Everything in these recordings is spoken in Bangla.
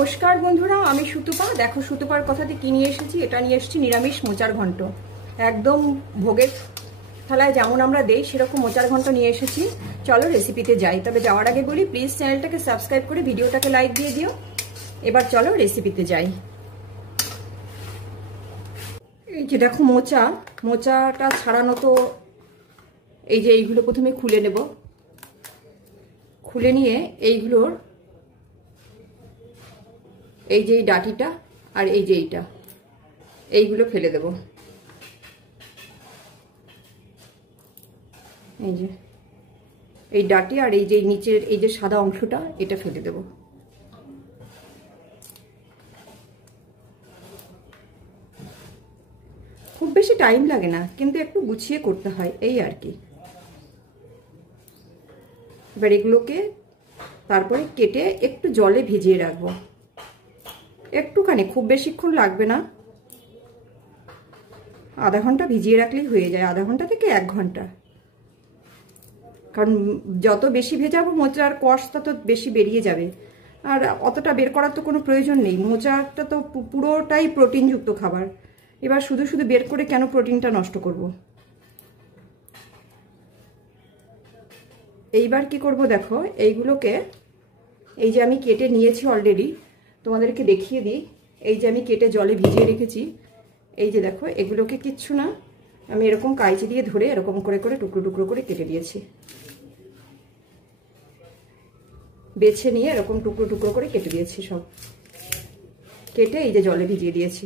নমস্কার বন্ধুরা, আমি সুতপা। দেখো সুতপার কথাতে কি নিয়ে এসেছি। এটা নিয়ে এসেছি নিরামিষ মোচার ঘন্ট। একদম ভোগের থালায় যেমন আমরা দেই সেরকম মোচার ঘন্ট নিয়ে এসেছি। চলো রেসিপিতে যাই। তবে যাওয়ার আগে বলি, প্লিজ চ্যানেলটাকে সাবস্ক্রাইব করে ভিডিওটাকে লাইক দিয়ে দিও। এবার চলো রেসিপিতে যাই। এই যে দেখো মোচাটা ছাড়ানো তো। এই যে এইগুলো প্রথমে খুলে নেব। খুলে নিয়ে এইগুলোর এই যে ডাটিটা আর এই যে এইগুলো ফেলে দেব। এই যে এই ডাটি আর এই যে নিচের এই যে সাদা অংশটা, এটা ফেলে দেব। খুব বেশি টাইম লাগে না, কিন্তু একটু গুছিয়ে করতে হয়, এই আর কি। এবার এগুলোকে তারপরে কেটে একটু জলে ভিজিয়ে রাখবো। একটুখানি, খুব বেশিক্ষণ লাগবে না, আধা ঘন্টা ভিজিয়ে রাখলেই হয়ে যায়। আধা ঘন্টা থেকে 1 ঘন্টা। কারণ যত বেশি ভেজাবো মোচার কষ তত বেশি বেরিয়ে যাবে, আর অতটা বের করার তো কোনো প্রয়োজন নেই। মোচাটা তো পুরোটাই প্রোটিনযুক্ত খাবার। এবার শুধু শুধু বের করে কেন প্রোটিনটা নষ্ট করব। এইবার কি করব দেখো, এইগুলোকে এই যে আমি কেটে নিয়েছি অলরেডি, তোমাদেরকে দেখিয়ে দিই। এই যে আমি কেটে জলে ভিজিয়ে রেখেছি। এই যে দেখো, এগুলোকে কিচ্ছু না, আমি এরকম কাঁচি দিয়ে ধরে এরকম করে করে টুকরো টুকরো করে কেটে দিয়েছি। বেছে নিয়ে এরকম টুকরো টুকরো করে কেটে দিয়েছি। সব কেটে এই যে জলে ভিজিয়ে দিয়েছি।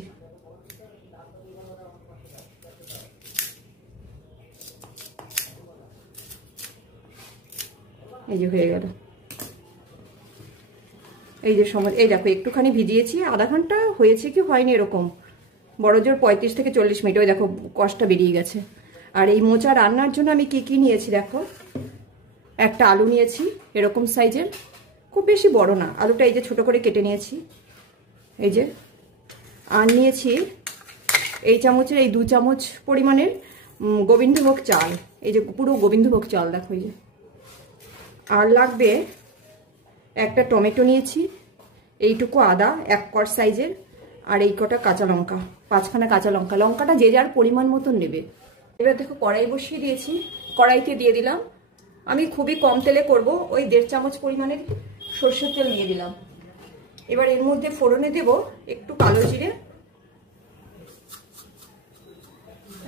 এই যে হয়ে গেল। এই যে এই দেখো একটুখানি ভিজিয়েছি, আধা ঘন্টা হয়েছে কি হয়নি এরকম, বড় জোর 35 থেকে 40 মিনিট। ওই দেখো কষটা বেরিয়ে গেছে। আর এই মোচা রান্নার জন্য আমি কি নিয়েছি দেখো। একটা আলু নিয়েছি এরকম সাইজের, খুব বেশি বড় না আলুটা। এই যে ছোট করে কেটে নিয়েছি। এই যে আর নিয়েছি এই চামচের এই 2 চামচ পরিমাণের গোবিন্দভোগ চাল। এই যে পুরো গোবিন্দভোগ চাল দেখো। এই যে আর লাগবে একটা টমেটো নিয়েছি, এইটুকু আদা 1 কর সাইজের, আর এই কটা কাঁচা লঙ্কা, 5খানা কাঁচা লঙ্কা। লঙ্কাটা যে যার পরিমাণ মতন নেবে। এবার দেখো কড়াই বসিয়ে দিয়েছি। কড়াইতে দিয়ে দিলাম, আমি খুবই কম তেলে করব, ওই 1.5 চামচ পরিমাণের সরষের তেল দিয়ে দিলাম। এবার এর মধ্যে ফোড়নে দেব একটু কালো জিরে।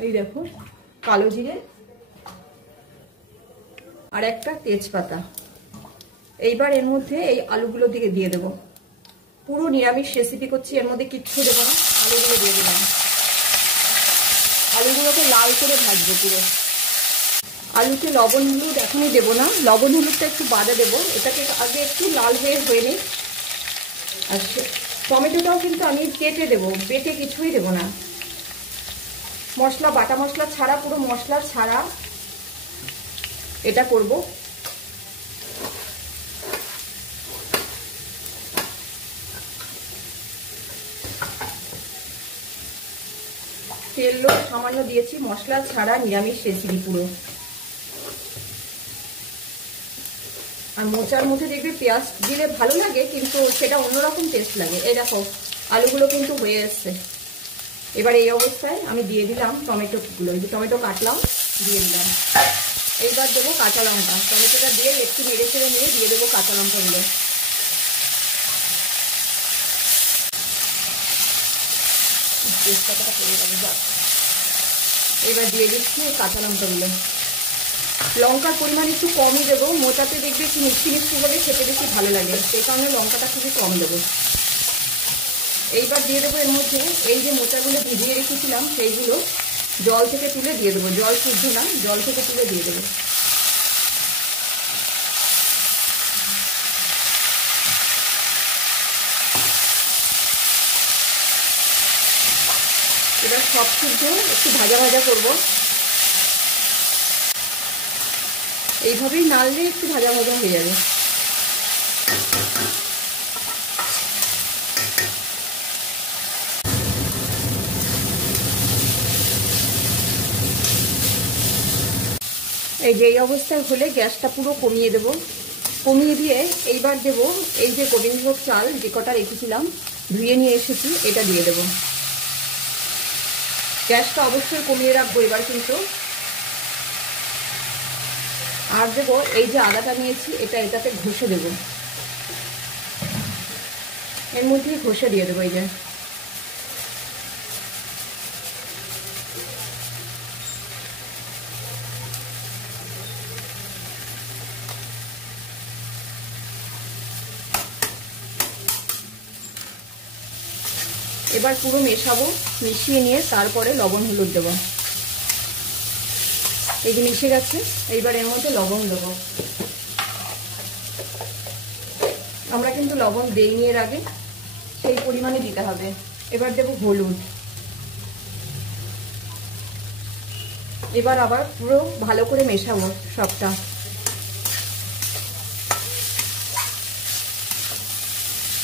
এই দেখো কালো জিরে আর একটা তেজপাতা। এইবার এর মধ্যে এই আলুগুলো দিয়ে দেবো। পুরো নিরামিষ রেসিপি করছি, এর মধ্যে কিচ্ছু দেবো না। আলুগুলো দিয়ে দিলাম। আলুগুলোকে লাল করে ভাজবো পুরো। আলুতে লবণ হলুদ এখনই দেবো না, লবণ হলুদটা একটু বাদে দেবো। এটাকে আগে একটু লাল হয়ে নিই। আর টমেটোটাও কিন্তু আমি কেটে দেবো, বেটে কিছুই দেবো না। মশলা, বাটা মশলা ছাড়া, পুরো মশলা ছাড়া এটা করব। তেলও সামান্য দিয়েছি, মশলা ছাড়া নিরামিষ রেসিপি পুরো। আর মোচার মধ্যে দেখবে পেঁয়াজ দিলে ভালো লাগে, কিন্তু সেটা অন্যরকম টেস্ট লাগে। এই দেখো আলুগুলো কিন্তু হয়ে এসছে। এবার এই অবস্থায় আমি দিয়ে দিলাম টমেটোগুলো। এই যে টমেটো কাটলাম, দিয়ে দিলাম। এইবার দেবো কাঁচা লঙ্কা। টমেটোটা দিয়ে একটু নেড়ে চেড়ে নিয়ে দিয়ে দেবো কাঁচা লঙ্কাগুলো। তেজপাতাটা পড়ে যাবে। এবার দিয়ে দিচ্ছি কাঁচা লঙ্কাগুলো। লঙ্কার পরিমাণ একটু কমই দেবো, মোচাতে দেখবে একটু মিষ্টি মিষ্টি হলে খেতে বেশি ভালো লাগে, সেই কারণে লঙ্কাটা খুবই কম দেবো। এইবার দিয়ে দেবো এর মধ্যে এই যে মোচাগুলো ভিজিয়ে রেখেছিলাম, সেইগুলো জল থেকে তুলে দিয়ে দেবো। জল শুদ্ধ না, জল থেকে তুলে দিয়ে দেবো। এবার সব শুদ্ধ একটু ভাজা ভাজা করবো। এইভাবেই নাড়লে একটু ভাজা ভাজা হয়ে যাবে। এই যে এই অবস্থায় হলে গ্যাসটা পুরো কমিয়ে দেবো। কমিয়ে দিয়ে এইবার দেব এই যে গোবিন্দভোগ চাল যে কটা রেখেছিলাম ধুয়ে নিয়ে এসেছি, এটা দিয়ে দেব। গ্যাসটা অবশ্যই কমিয়ে রাখবো এবার কিন্তু। আর দেবো এই যে আদাটা নিয়েছি, এটাতে ঘষে দেব, এর মধ্যেই ঘষে দিয়ে দেবো। এই যে এবার পুরো মেশাবো, মিশিয়ে নিয়ে তারপরে লবণ হলুদ দেবো। এই যে মিশে গেছে, এইবার এর মধ্যে লবণ দেবো। আমরা কিন্তু লবণ দেইনি এর আগে, সেই পরিমাণে দিতে হবে। এবার দেবো হলুদ। এবার আবার পুরো ভালো করে মেশাবো সবটা।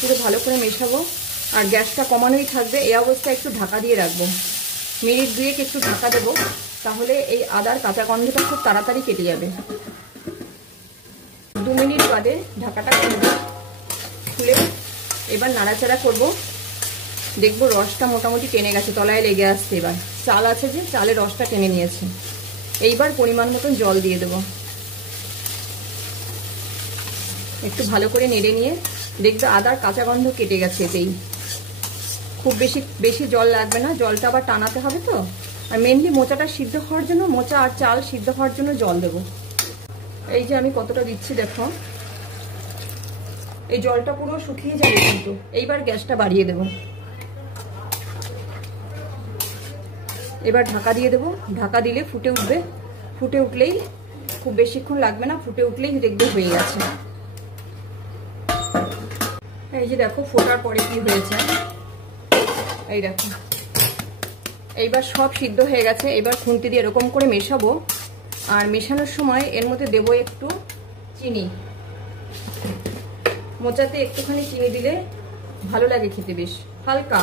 পুরো ভালো করে মেশাবো, আর গ্যাসটা কমানোই থাকবে। এই অবস্থায় একটু ঢাকা দিয়ে রাখবো, মিনিট 2 একটু ঢাকা দেবো, তাহলে এই আদার কাঁচা গন্ধটা খুব তাড়াতাড়ি কেটে যাবে। 2 মিনিট বাদে ঢাকাটা খুলে এবার নাড়াচাড়া করব। দেখবো রসটা মোটামুটি টেনে গেছে, তলায় লেগে আসছে। এবার চাল আছে যে, চালের রসটা টেনে নিয়েছে। এইবার পরিমাণ মতন জল দিয়ে দেবো। একটু ভালো করে নেড়ে নিয়ে দেখবে আদার কাঁচা গন্ধ কেটে গেছে এতেই। খুব বেশি জল লাগবে না, জলটা আবার টানাতে হবে তো। আর মেনলি মোচাটা সিদ্ধ হওয়ার জন্য, মোচা আর চাল সিদ্ধ হওয়ার জন্য জল দেবো। এই যে আমি কতটা দিচ্ছি দেখো, এই জলটা পুরো শুকিয়ে যাবে কিন্তু। এইবার গ্যাসটা বাড়িয়ে দেব। এবার ঢাকা দিয়ে দেবো। ঢাকা দিলে ফুটে উঠবে, ফুটে উঠলেই, খুব বেশিক্ষণ লাগবে না, ফুটে উঠলেই দেখবে হয়ে গেছে। এই যে দেখো ফোটার পরে কি হয়েছে, এই দেখো এইবার সব সিদ্ধ হয়ে গেছে। এবার খুন্তি দিয়ে এরকম করে মেশাবো, আর মেশানোর সময় এর মধ্যে দেবো একটু চিনি। মোচাতে একটুখানি চিনি দিলে ভালো লাগে খেতে, বেশ হালকা,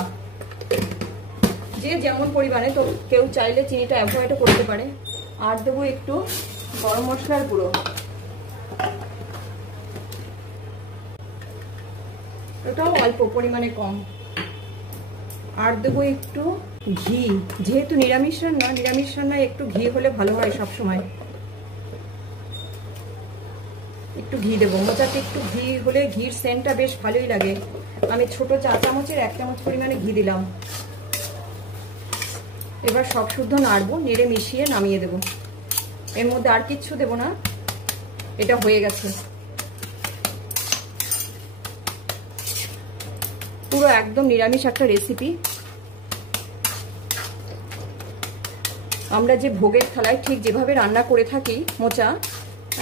যে যেমন পরিমাণে। তো কেউ চাইলে চিনিটা অ্যাভয়েডও করতে পারে। আর দেবো একটু গরম মশলার গুঁড়ো, এটাও অল্প পরিমাণে, কম। আর দেবো একটু ঘি, যেহেতু নিরামিষ রান্নায় একটু ঘি হলে ভালো হয় সব সময়। একটু ঘি দেবো, মোচাতে একটু ঘি হলে ঘির সেন্টটা বেশ ভালোই লাগে। আমি ছোট 4 চামচের 1 চামচ পরিমাণে ঘি দিলাম। এবার সব শুদ্ধ নাড়বো, নেড়ে মিশিয়ে নামিয়ে দেবো। এর মধ্যে আর কিচ্ছু দেবো না, এটা হয়ে গেছে। পুরো একদম নিরামিষ একটা রেসিপি। আমরা যে ভোগের থালায় ঠিক যেভাবে রান্না করে থাকি মোচা,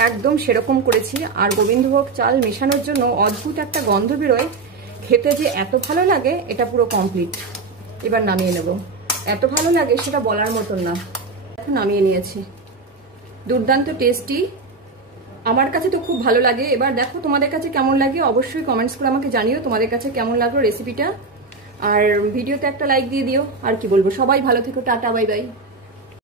একদম সেরকম করেছি। আর গোবিন্দভোগ চাল মেশানোর জন্য অদ্ভুত একটা গন্ধ বেরোয়, খেতে যে এত ভালো লাগে, এটা পুরো কমপ্লিট। এবার নামিয়ে নেব। এত ভালো লাগে সেটা বলার মতন না। এখন নামিয়ে নিয়েছি, দুর্দান্ত টেস্টি। আমার কাছে তো খুব ভালো লাগে। এবার দেখো তোমাদের কাছে কেমন লাগে, অবশ্যই কমেন্টস করে আমাকে জানিও তোমাদের কাছে কেমন লাগলো রেসিপিটা। আর ভিডিওতে একটা লাইক দিয়ে দিও। আর কি বলবো, সবাই ভালো থেকো, টাটা, বাই বাই।